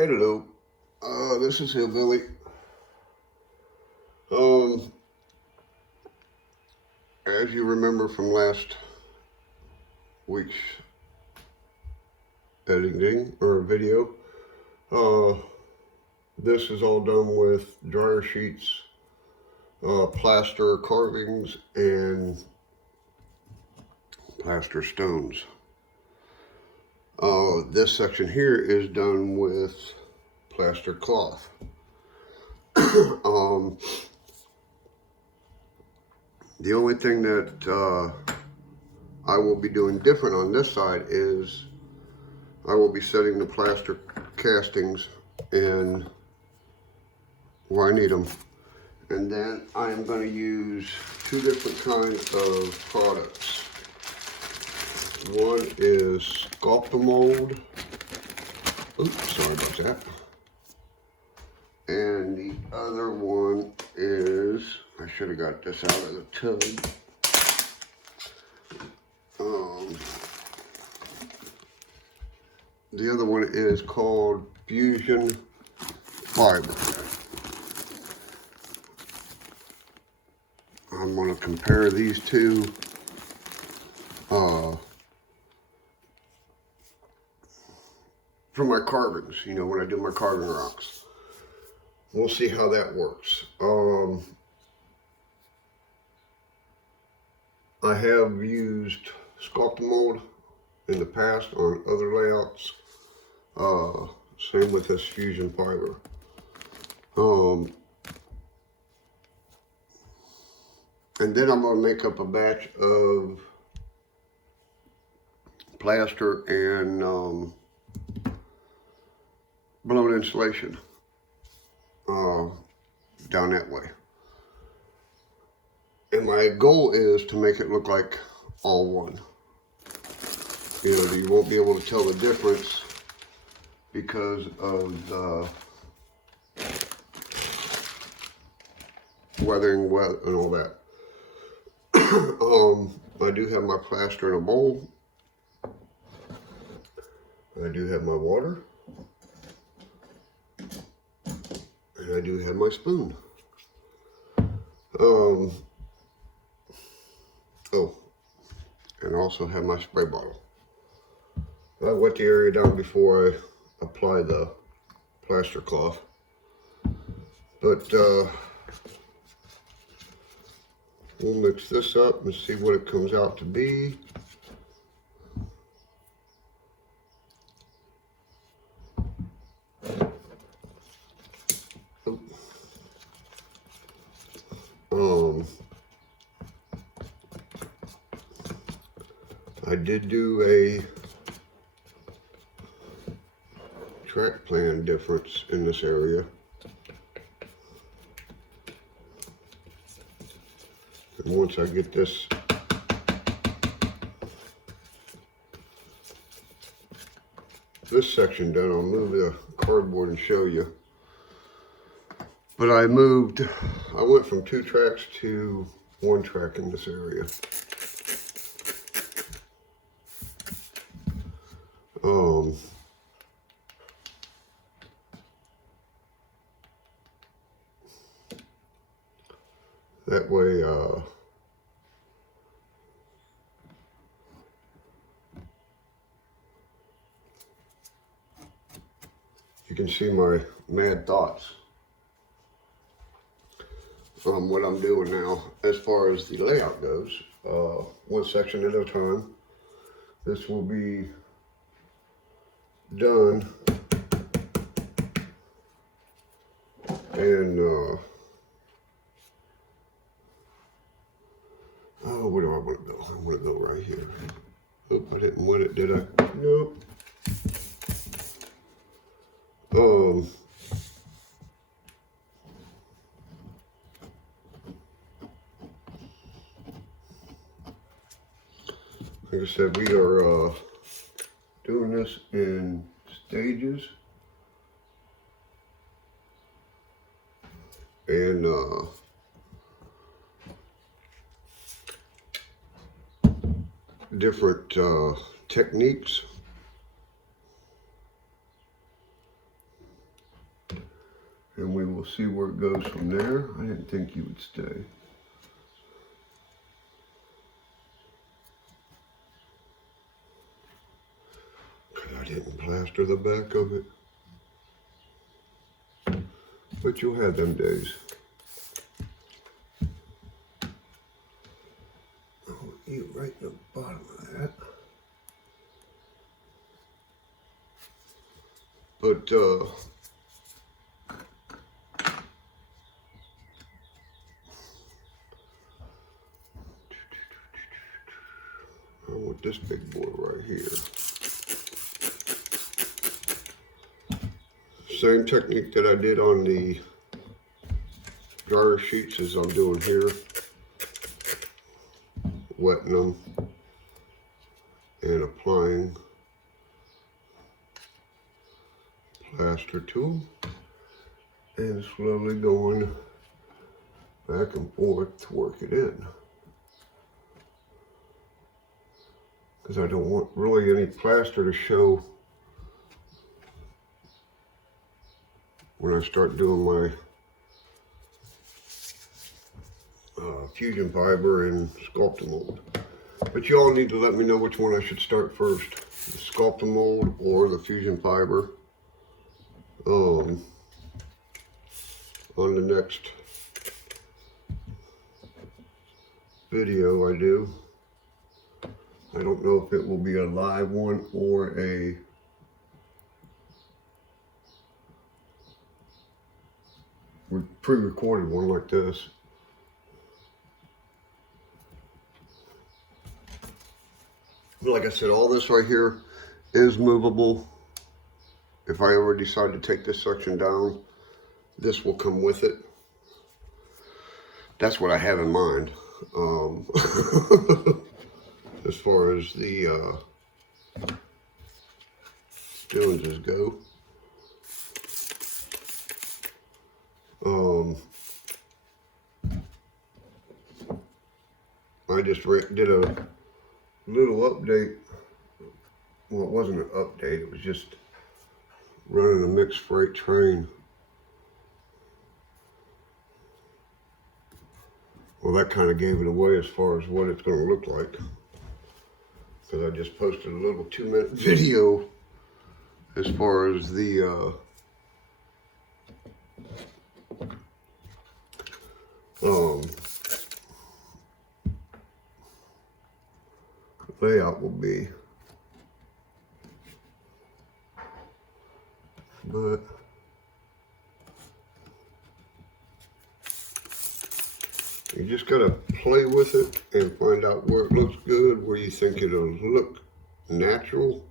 Hello, this is HillBilly. As you remember from last week's editing or video, this is all done with dryer sheets, plaster carvings, and plaster stones. This section here is done with plaster cloth. The only thing that I will be doing different on this side is I will be setting the plaster castings in where I need them, and then I am going to use two different kinds of products. One is Sculpt-A-Mold. Oops, sorry about that. And the other one is, I should have got this out of the tub. The other one is called Fusion Fiber. I'm going to compare these two for my carvings, you know, when I do my carving rocks. We'll see how that works. I have used Sculpt-A-Mold in the past on other layouts. Same with this Fusion Fiber. And then I'm going to make up a batch of plaster and blown insulation down that way. And my goal is to make it look like all one. You know, you won't be able to tell the difference because of the weathering and all that. I do have my plaster in a bowl. I do have my water. And I do have my spoon. Oh, and I also have my spray bottle. I wet the area down before I apply the plaster cloth. But we'll mix this up and see what it comes out to be. I did do a track plan difference in this area. And once I get this section done, I'll move the cardboard and show you. But I went from 2 tracks to 1 track in this area. That way, you can see my mad thoughts on what I'm doing now as far as the layout goes. One section at a time. This will be done, and oh, where do I want to go? I want to go right here. Oh, I didn't want it, did I? Nope. Like I said, we are doing this in stages, and different techniques. and we will see where it goes from there. I didn't think you would stay. I didn't plaster the back of it. But you'll have them days. Oh, you right in the bottom of that. But I want this big boy right here. Same technique that I did on the dryer sheets as I'm doing here. Wetting them and applying plaster to them and slowly going back and forth to work it in. Because I don't want really any plaster to show when I start doing my fusion fiber and Sculptamold. But you all need to let me know which one I should start first, the Sculptamold or the fusion fiber. On the next video I do. I don't know if it will be a live one or a pre-recorded one like this. Like I said, all this right here is movable. If I ever decide to take this section down, this will come with it. That's what I have in mind. As far as the Joneses go. I just did a little update. Well, it wasn't an update, it was just running a mixed freight train. Well, that kind of gave it away as far as what it's going to look like. Because I just posted a little 2-minute video as far as the layout will be. But you just gotta play with it and find out where it looks good, where you think it'll look natural,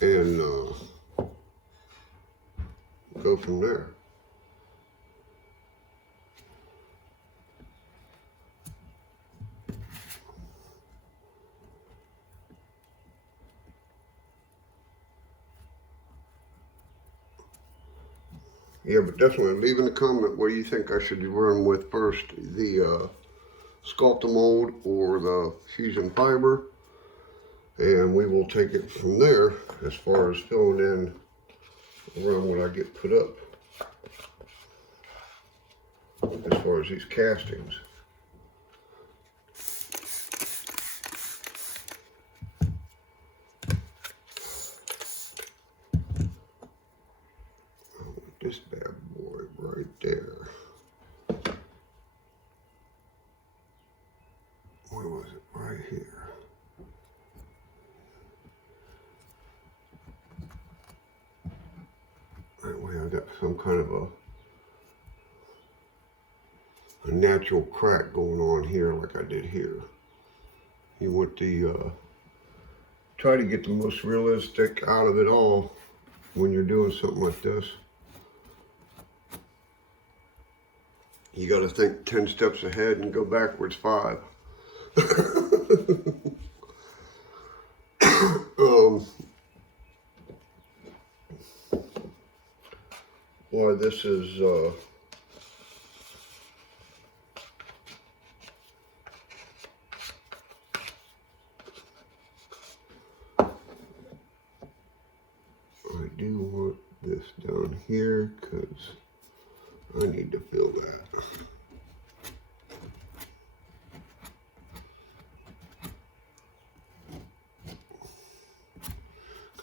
and go from there. Yeah, but definitely leave in the comment what you think I should run with first, the Sculptamold or the fusion fiber, and we will take it from there as far as filling in around what I get put up as far as these castings. This bad boy right there. Where was it? Right here. That way I got some kind of a natural crack going on here like I did here. You want the try to get the most realistic out of it all when you're doing something like this. You got to think 10 steps ahead and go backwards 5. Boy, this is I do want this down here because I need to fill that.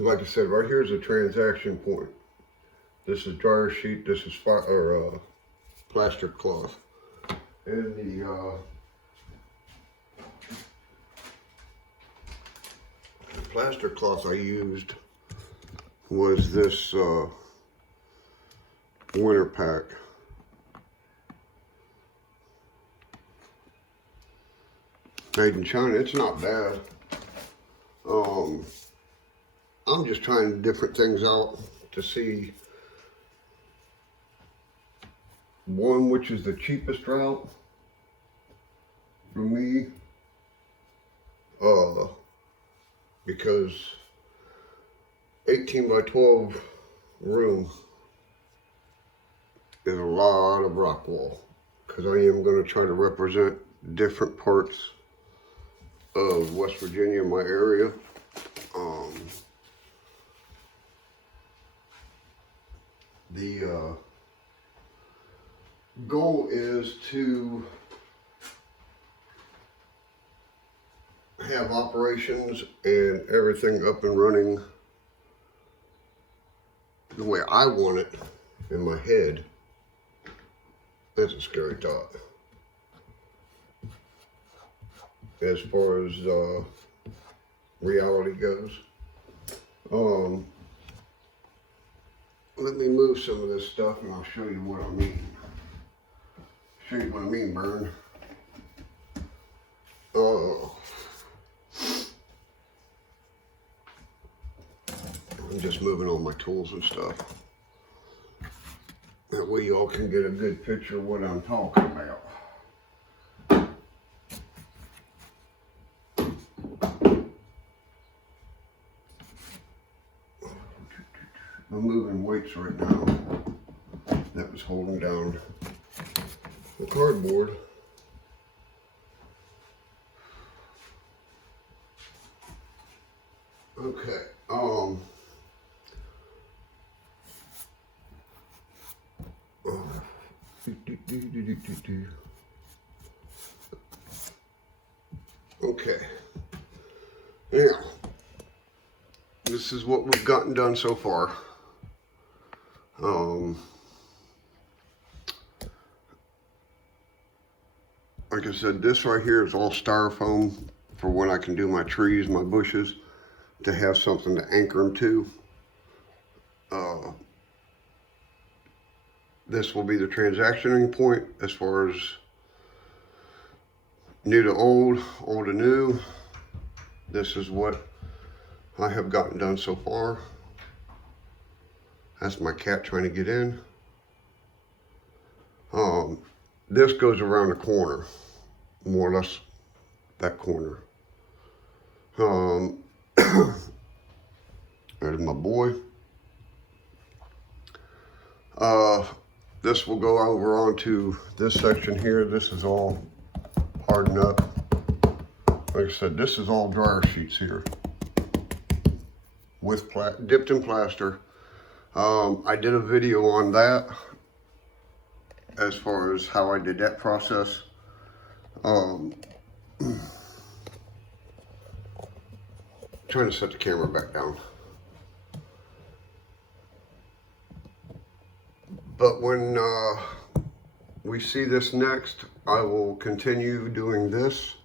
Like I said, right here is a transaction point. This is dryer sheet, this is plaster cloth. And the plaster cloth I used was this winter pack. Made in China. It's not bad. I'm just trying different things out to see one which is the cheapest route for me, because 18 by 12 room is a lot of rock wall, because I am going to try to represent different parts of West Virginia, my area. The goal is to have operations and everything up and running the way I want it in my head. That's a scary thought. As far as reality goes. Let me move some of this stuff and I'll show you what I mean. Show you what I mean, Burn. I'm just moving all my tools and stuff. That way y'all can get a good picture of what I'm talking about. I'm moving weights right now. That was holding down the cardboard. Okay. Okay. Now, this is what we've gotten done so far. Like I said, this right here is all styrofoam for when I can do my trees, my bushes, to have something to anchor them to. This will be the transactioning point as far as new to old, old to new. This is what I have gotten done so far. That's my cat trying to get in. This goes around the corner, more or less that corner. There's my boy. This will go over onto this section here. This is all hardened up. Like I said, this is all dryer sheets here with dipped in plaster. I did a video on that as far as how I did that process. Trying to set the camera back down. But when we see this next, I will continue doing this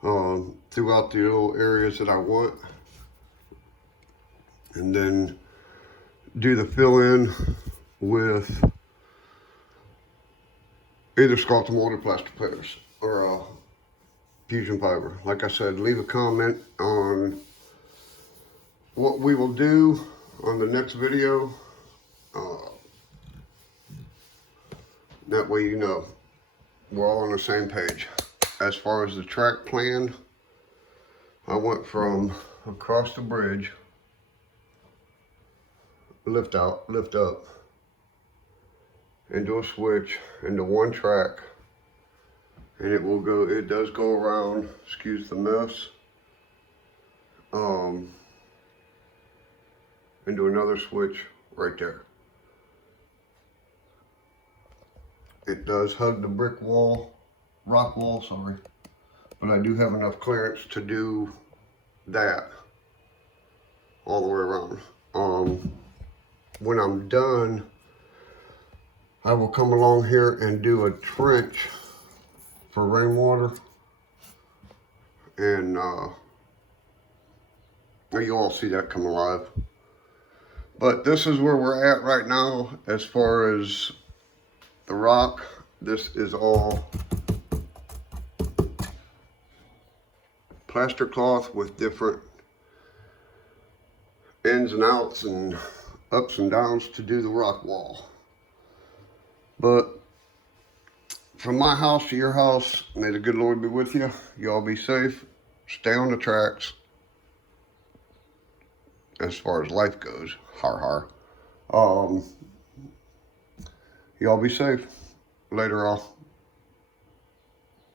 throughout the little areas that I want. And then do the fill in with either scalp molded plastic players or fusion fiber. Like I said, leave a comment on what we will do on the next video. That way you know we're all on the same page. As far as the track plan, I went from across the bridge, lift out, lift up, into a switch, into one track, and it will go, it does go around, excuse the mess, into another switch right there. It does hug the brick wall, rock wall, sorry. But I do have enough clearance to do that all the way around. When I'm done, I will come along here and do a trench for rainwater. And you all see that come alive. But this is where we're at right now as far as the rock. This is all plaster cloth with different ins and outs and ups and downs to do the rock wall. But from my house to your house, may the good Lord be with you. Y'all be safe. Stay on the tracks. As far as life goes, har har. Y'all be safe. Later, all.